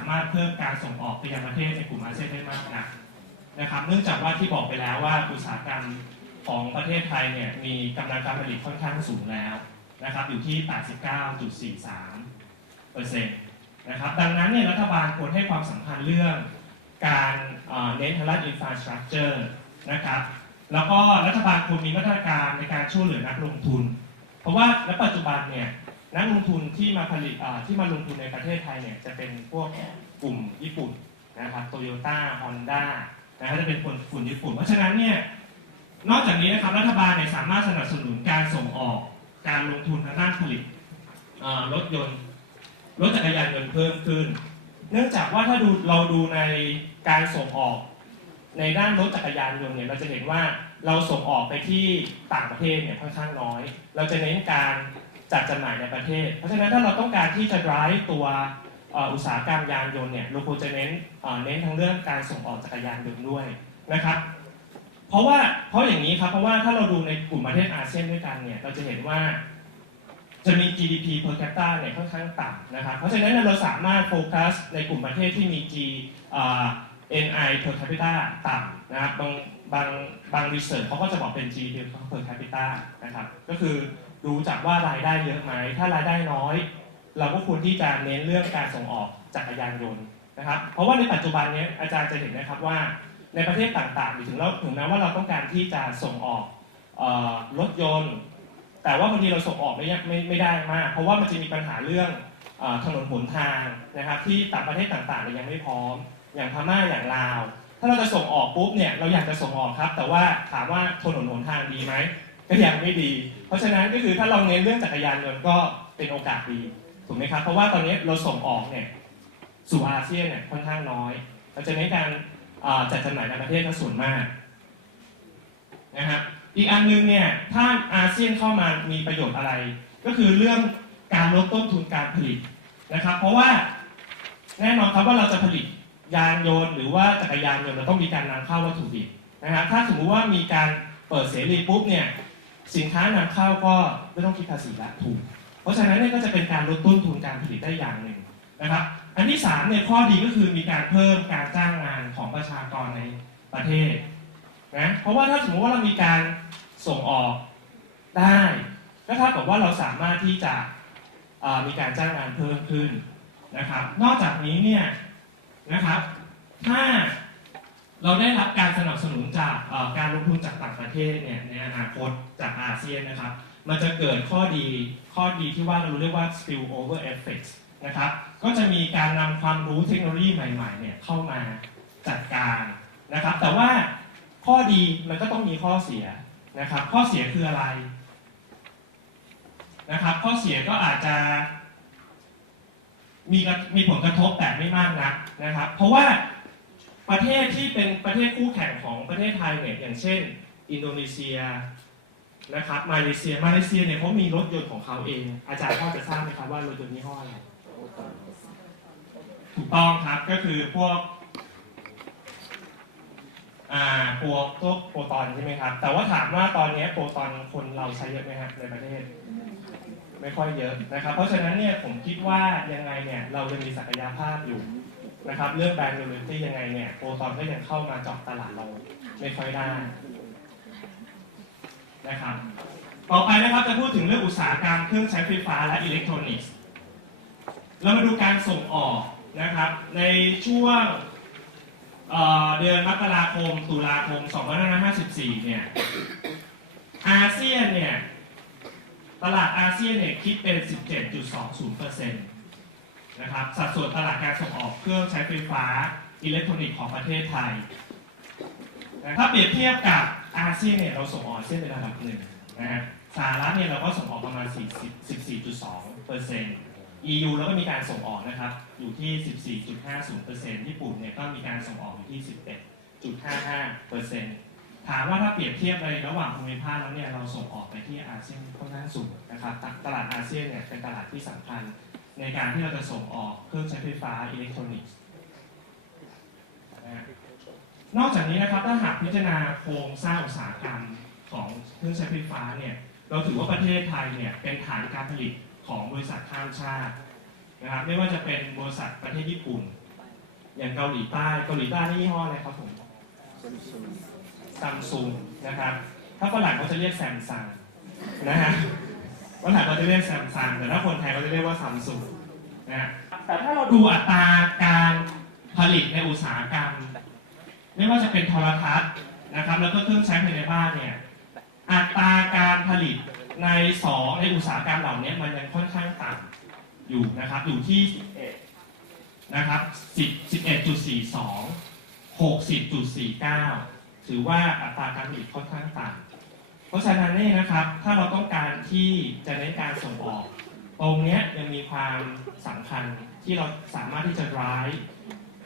ามารถเพิ่มการส่งออกไปยังประเทศในกลุ่มอาเซียนได้มากนักนะครับ เนื่องจากว่าที่บอกไปแล้วว่าอุตสาหกรรมของประเทศไทยเนี่ยมีกำลังการผลิตค่อนข้างสูงแล้วนะครับอยู่ที่ 89.43เปอร์เซ็นต์นะครับดังนั้นเนี่ยรัฐบาลควรให้ความสำคัญเรื่องการเอ่อเน้นทางด้านอินฟราสตรักเจอร์นะครับแล้วก็รัฐบาลควรมีมาตรการในการช่วยเหลือนักลงทุน เพราะว่าณปัจจุบันเนี่ย นักลงทุนที่มาผลิตที่มาลงทุนในประเทศไทยเนี่ยจะเป็นพวกกลุ่มญี่ปุ่นนะครับโตโยต้าฮอนด้านะครับจะเป็นคนกลุ่มญี่ปุ่น เพราะฉะนั้นเนี่ยนอกจากนี้นะครับรัฐบาลเนี่ยสามารถสนับสนุนการส่งออกการลงทุนทางด้านผลิตรถยนต์รถจักรยานยนต์เพิ่มขึ้น เนื่องจากว่าถ้าดูเราดูในการส่งออกในด้านรถจักรยานยนต์เนี่ยเราจะเห็นว่าเราส่งออกไปที่ต่างประเทศเนี่ยค่อนข้างน้อย เราจะเน้นการ จัดจำหน่ายในประเทศ เพราะฉะนั้นถ้าเราต้องการที่จะ drive ตัวอุตสาหกรรมยานยนต์เนี่ยเราควรจะเน้นเน้นทั้งเรื่องการส่งออกจักรยานยนต์ด้วยนะครับ เพราะว่าเพราะอย่างนี้ครับเพราะว่าถ้าเราดูในกลุ่มประเทศอาเซียนด้วยกันเนี่ยเราจะเห็นว่าจะมี GDP per capita เนี่ยค่อนข้างต่ำนะครับ เพราะฉะนั้นเราสามารถโฟกัสในกลุ่มประเทศที่มี GNI per capita ต่ำนะครับบาง บางบางรีเสิร์ชเขาก็จะบอกเป็น GDP per capita นะครับ ก็คือดูจากว่ารายได้เยอะไหม ถ้ารายได้น้อย เราก็ควรที่จะเน้นเรื่องการส่งออกจักรยานยนต์นะครับ เพราะว่าในปัจจุบันนี้อาจารย์จะเห็นนะครับว่าในประเทศต่างๆถึงแล้วถึงแม้ว่าเราต้องการที่จะส่งออกรถยนต์ แต่ว่าบางทีเราส่งออกไม่ไม่ไม่ได้มาก เพราะว่ามันจะมีปัญหาเรื่องถนนหนทางนะครับที่ต่างประเทศต่างๆเนี่ยยังไม่พร้อม อย่างพม่าอย่างลาว ถ้าเราจะส่งออกปุ๊บเนี่ยเราอยากจะส่งออกครับ แต่ว่าถามว่าถนนหนทางดีไหมก็ยังไม่ดี เพราะฉะนั้นก็คือถ้าเราเน้นเรื่องจักรยานยนต์ก็เป็นโอกาสดีถูกไหมครับเพราะว่าตอนนี้เราส่งออกเนี่ยสู่อาเซียนเนี่ยค่อนข้างน้อย เราจะเน้นการจัดจำหน่ายในประเทศก็ส่วนมากนะครับอีกอันหนึงเนี่ยถ้าอาเซียนเข้ามามีประโยชน์อะไร ก็คือเรื่องการลดต้นทุนการผลิตนะครับ เพราะว่าแน่นอนครับว่าเราจะผลิต ยานยนต์หรือว่าจักรยานยนต์เราต้องมีการนำเข้าวัตถุดิบนะครับถ้าสมมุติว่ามีการเปิดเสรีปุ๊บเนี่ยสินค้านำเข้าก็ไม่ต้องคิดภาษีละถูก เพราะฉะนั้นเนี่ยก็จะเป็นการลดต้นทุนการผลิตได้อย่างหนึ่งนะครับ อันที่สามเนี่ยข้อดีก็คือมีการเพิ่มการจ้างงานของประชากรในประเทศนะเพราะว่าถ้าสมมติว่าเรามีการส่งออกได้ก็เท่ากับว่าเราสามารถที่จะมีการจ้างงานเพิ่มขึ้นนะครับ นอกจากนี้เนี่ย นะครับ ถ้าเราได้รับการสนับสนุนจากการลงทุนจากต่างประเทศเนี่ยในอนาคตจากอาเซียนนะครับ มันจะเกิดข้อดีข้อดีที่ว่าเราเรียกว่า spill over effect นะครับก็จะมีการนำความรู้เทคโนโลยีใหม่ๆเนี่ยเข้ามาจัดการนะครับ แต่ว่าข้อดีมันก็ต้องมีข้อเสียนะครับ ข้อเสียคืออะไรนะครับ ข้อเสียก็อาจจะ มีมีผลกระทบแต่ไม่มากนักนะครับ เพราะว่าประเทศที่เป็นประเทศคู่แข่งของประเทศไทยเนี่ยอย่างเช่น อินโดนีเซียนะครับมาเลเซียมาเลเซียเนี่ยเขามีรถยนต์ของเขาเอง อาจารย์พ่อจะทราบไหมครับว่ารถยนต์ยี่ห้ออะไรถูกต้องครับก็คือพวกอ่าพวกพวกโปรตอนใช่ไหมครับ แต่ว่าถามว่าตอนนี้โปรตอนคนเราใช้เยอะไหมครับในประเทศ ไม่ค่อยเยอะนะครับ เพราะฉะนั้นเนี่ยผมคิดว่ายังไงเนี่ยเรายังมีศักยภาพอยู่นะครับเรื่องแบรนด์ loyalty ยังไงเนี่ยโปรตอนก็ยังเข้ามาเจาะตลาดเราไม่ค่อยได้นะครับต่อไปนะครับจะพูดถึงเรื่องอุตสาหกรรมเครื่องใช้ไฟฟ้าและอิเล็กทรอนิกส์เรามาดูการส่งออกนะครับในช่วงเเดือนมกราคมตุลาคม 2554 เนี่ยอาเซียนเนี่ย ตลาดอาเซียนเนี่ยคิดเป็น 17.20%นะครับ สัดส่วนตลาดการส่งออกเครื่องใช้ไฟฟ้าอิเล็กทรอนิกส์ของประเทศไทย ถ้าเปรียบเทียบกับอาเซียนเนี่ยเราส่งออกเซียนเป็นระดับหนึ่งนะฮะสหรัฐเนี่ยเราก็ส่งออกประมาณ40 14.2% EU แล้วก็มีการส่งออกนะครับ อยู่ที่ 14.50%ญี่ปุ่นเนี่ยก็มีการส่งออกอยู่ที่ 11.55% ถามว่าถ้าเปรียบเทียบในระหว่างภูมิภาคแล้วเนี่ยเราส่งออกไปที่อาเซียนค่อนข้างสูงนะครับตลาดอาเซียนเนี่ยเป็นตลาดที่สำคัญ ในการที่เราจะส่งออกเครื่องใช้ไฟฟ้าอิเล็กทรอนิกส์นะฮะนอกจากนี้นะครับถ้าหากพิจารณาโครงสร้างอุตสาหกรรมของเครื่องใช้ไฟฟ้าเนี่ยเราถือว่าประเทศไทยเนี่ยเป็นฐานการผลิตของบริษัทข้ามชาตินะครับไม่ว่าจะเป็นบริษัทประเทศญี่ปุ่น อย่างเกาหลีใต้เกาหลีใต้นี่ยี่ห้ออะไรครับผม ซัมซุงนะครับถ้าฝรั่งเขาจะเรียกแซมซังนะฮะฝรั่งเขาจะเรียกแซมซังแต่ถ้าคนไทยเขาจะเรียกว่าซัมซุงนะฮะแต่ถ้าเราดูอัตราการผลิตในอุตสาหกรรม ไม่ว่าจะเป็นโทรทัศน์นะครับ แล้วก็เครื่องใช้ภายในบ้านเนี่ยอัตราการผลิตในสองในอุตสาหกรรมเหล่านี้มันยังค่อนข้างต่ำอยู่นะครับอยู่ที่11นะครับ10 11.42 60.49 ถือว่าอัตราการผลิตค่อนข้างต่ำเพราะฉะนั้นเนี่ยนะครับ ถ้าเราต้องการที่จะเน้นการส่งออก ตรงนี้ยังมีความสำคัญที่เราสามารถที่จะ drive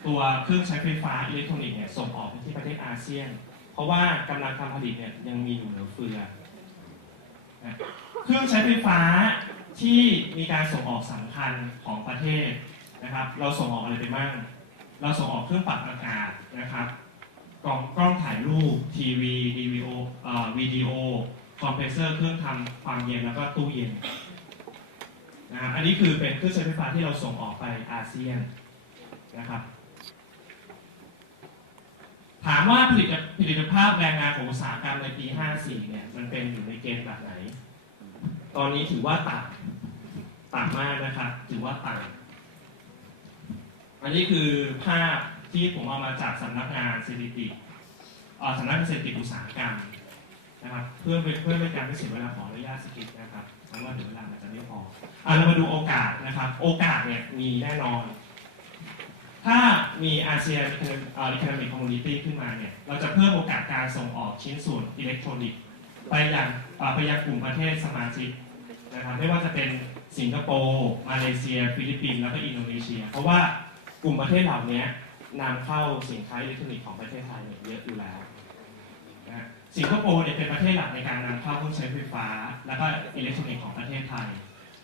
ตัวเครื่องใช้ไฟฟ้าอิเล็กทรอนิกส์เนี่ยส่งออกไปที่ประเทศอาเซียน เพราะว่ากำลังการผลิตเนี่ยยังมีอยู่เหลือเฟือนะเครื่องใช้ไฟฟ้าที่มีการส่งออกสำคัญของประเทศนะครับ เราส่งออกอะไรไปบ้าง เราส่งออกเครื่องปรับอากาศนะครับ กล้องกล้องถ่ายรูปทีวีวิดีโอเอ่อวิดีโอคอมเพรสเซอร์เครื่องทำความเย็นแล้วก็ตู้เย็นนะครับอันนี้คือเป็นเครื่องใช้ไฟฟ้าที่เราส่งออกไปอาเซียนนะครับถามว่าผลิตผลิตภาพแรงงานของอุตสาหกรรมในปี 54 เนี่ย มันเป็นอยู่ในเกณฑ์แบบไหน ตอนนี้ถือว่าต่ำต่ำมากนะครับ ถือว่าต่ำอันนี้คือภาพ ที่ผมเอามาจากสำนักงานสถิติสำนักงานสถิติอุตสาหกรรมนะครับ เพื่อเพื่อเป็นการไม่เสียเวลาขออนุญาตสกิปนะครับเพราะว่าเดี๋ยวเวลามันจะไม่พออะเรามาดูโอกาสนะครับ โอกาสเนี่ยมีแน่นอน ถ้ามีอาเซียนเอ่อ economic community ขึ้นมาเนี่ยเราจะเพิ่มโอกาสการส่งออกชิ้นส่วนอิเล็กทรอนิกส์ไปยังไปยังกลุ่มประเทศสมาชิกนะครับไม่ว่าจะเป็นสิงคโปร์มาเลเซีย ฟิลิปปินส์แล้วก็อินโดนีเซีย เพราะว่ากลุ่มประเทศเหล่านี้ นำเข้าสินค้าอิเล็กทรอนิกส์ของประเทศไทยเนี่ยเยอะอยู่แล้วนะฮะสิงคโปร์เนี่ยเป็นประเทศหลักในการนำเข้าเครื่องใช้ไฟฟ้า แล้วก็อิเล็กทรอนิกส์ของประเทศไทย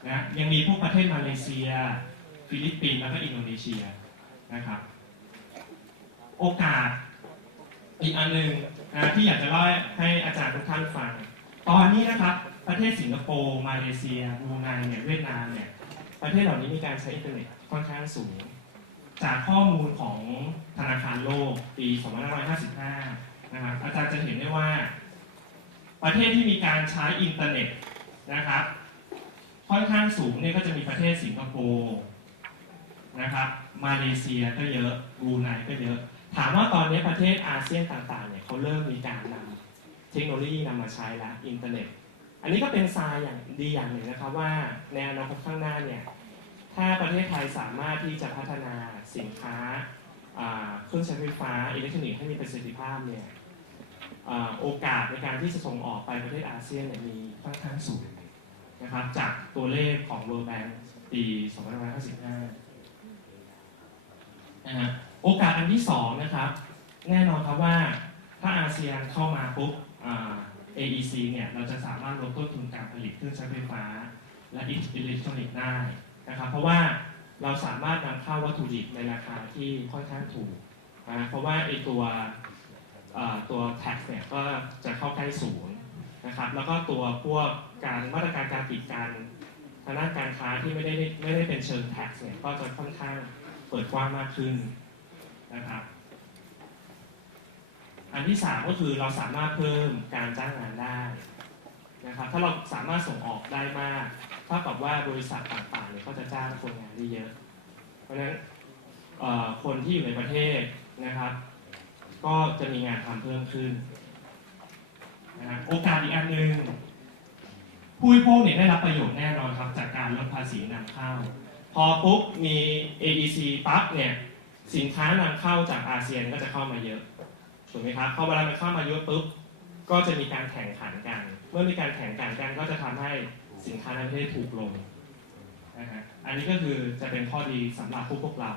นะยังมีพวกประเทศมาเลเซีย ฟิลิปปินส์แล้วก็อินโดนีเซียนะครับโอกาสอีกอันหนึ่งนะที่อยากจะเล่าให้อาจารย์ทุกท่านฟัง ตอนนี้นะครับประเทศสิงคโปร์มาเลเซียบรูไนเนี่ยเวียดนามเนี่ยประเทศเหล่านี้มีการใช้อินเทอร์เน็ตค่อนข้างสูง จากข้อมูลของธนาคารโลกปี2555 นะครับ อาจารย์จะเห็นได้ว่า ประเทศที่มีการใช้อินเทอร์เน็ตนะครับ ค่อนข้างสูงเนี่ยก็จะมีประเทศสิงคโปร์นะครับ มาเลเซียก็เยอะบรูไนก็เยอะ ถามว่าตอนนี้ประเทศอาเซียนต่างๆเนี่ยเขาเริ่มมีการนำเทคโนโลยีนำมาใช้แล้วอินเทอร์เน็ต อันนี้ก็เป็นทรายอย่างดีอย่างหนึ่งนะครับว่าในอนาคตข้างหน้าเนี่ย ถ้าประเทศไทยสามารถที่จะพัฒนาสินค้าเครื่องใช้ไฟฟ้าอิเล็กทรอนิกส์ให้มีประสิทธิภาพเนี่ยอโอกาสในการที่จะส่งออกไปประเทศอาเซียนเนี่ยมีค่อนข้างสูงนะครับจากตัวเลขของ World Bank ปี2555นะฮะโอกาสอันที่สองนะครับ แน่นอนครับว่าถ้าอาเซียนเข้ามาปุ๊บ AEC เนี่ยเราจะสามารถลดต้นทุนการผลิตเครื่องใช้ไฟฟ้า และอิเล็กทรอนิกส์ได้ นะครับ เพราะว่าเราสามารถนำเข้าวัตถุดิบในราคาที่ค่อนข้างถูกนะเพราะว่าไอตัวตัว tax เนี่ยก็จะเข้าใกล้ศูนย์นะครับ แล้วก็ตัวพวกการมาตรการการปิดการทางด้านการค้าที่ไม่ได้ไม่ได้เป็นเชิง tax เนี่ยก็จะค่อนข้างเปิดกว้างมากขึ้นนะครับอันที่สามก็คือเราสามารถเพิ่มการจ้างงานได้ นะครับถ้าเราสามารถส่งออกได้มากเท่ากับว่าบริษัทต่างๆเนี่ยก็จะจ้างคนงานได้เยอะ เพราะฉะนั้นคนที่อยู่ในประเทศนะครับ ก็จะมีงานทำเพิ่มขึ้นนะฮะโอกาสอีกอันหนึ่งผู้บริโภคเนี่ยได้รับประโยชน์แน่นอนครับ จากการลดภาษีนำเข้า พอปุ๊บมี AEC ปั๊บเนี่ยสินค้านำเข้าจากอาเซียนก็จะเข้ามาเยอะถูกไหมครับพอเวลามันเข้ามาเยอะปุ๊บ ก็จะมีการแข่งขันกัน เมื่อมีการแข่งขันกันก็จะทำให้สินค้าในประเทศถูกลงนะฮะอันนี้ก็คือจะเป็นข้อดีสำหรับผู้พวกเรา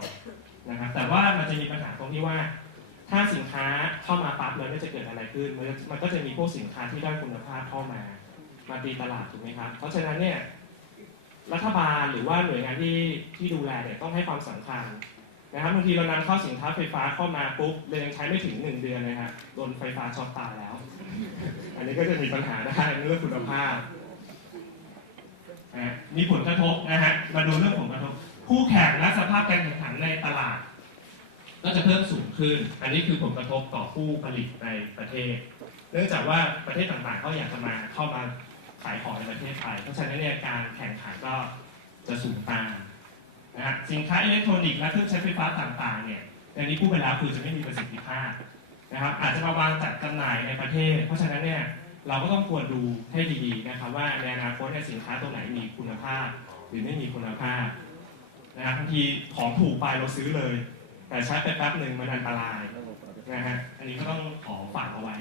นะครับแต่ว่ามันจะมีปัญหาตรงที่ว่า ถ้าสินค้าเข้ามาปั๊บแล้วเนี่จะเกิดอะไรขึ้นมันมันก็จะมีพวกสินค้าที่ด้อยคุณภาพเข้ามา มาตีตลาดถูกไหมครับ เพราะฉะนั้นเนี่ยรัฐบาลหรือว่าหน่วยงานที่ที่ดูแลเนี่ยต้องให้ความสำคัญ นะครับบางทีเรานำเข้าสินค้าไฟฟ้าเข้ามาปุ๊บเรายังใช้ไม่ถึงหนึ่งเดือนเลยครับโดนไฟฟ้าช็อตตายแล้ว อันนี้ก็จะมีปัญหาได้เรื่องคุณภาพนะมีผลกระทบนะฮะมาดูเรื่องผลกระทบคู่แข่งและสภาพการแข่งขันในตลาด ก็จะเพิ่มสูงขึ้น อันนี้คือผลกระทบต่อผู้ผลิตในประเทศ เนื่องจากว่าประเทศต่างๆเขาอยากจะมาเข้ามาขายของในประเทศไทยเพราะฉะนั้นเนี่ยการแข่งขันก็จะสูงตาม นะฮะสินค้าอิเล็กทรอนิกส์และเครื่องใช้ไฟฟ้าต่างๆเนี่ยในนี้พูดไปแล้วคือจะไม่มีประสิทธิภาพนะครับอาจจะมาวางจัดจำหน่ายในประเทศ เพราะฉะนั้นเนี่ยเราก็ต้องควรดูให้ดีๆนะครับว่าในอนาคตเนี่ยสินค้าตัวไหนมีคุณภาพ หรือไม่มีคุณภาพนะครับบางทีของถูกไปเราซื้อเลย แต่ใช้ไปแป๊บหนึ่งมันอันตรายนะฮะอันนี้ก็ต้องขอฝากเอาไว้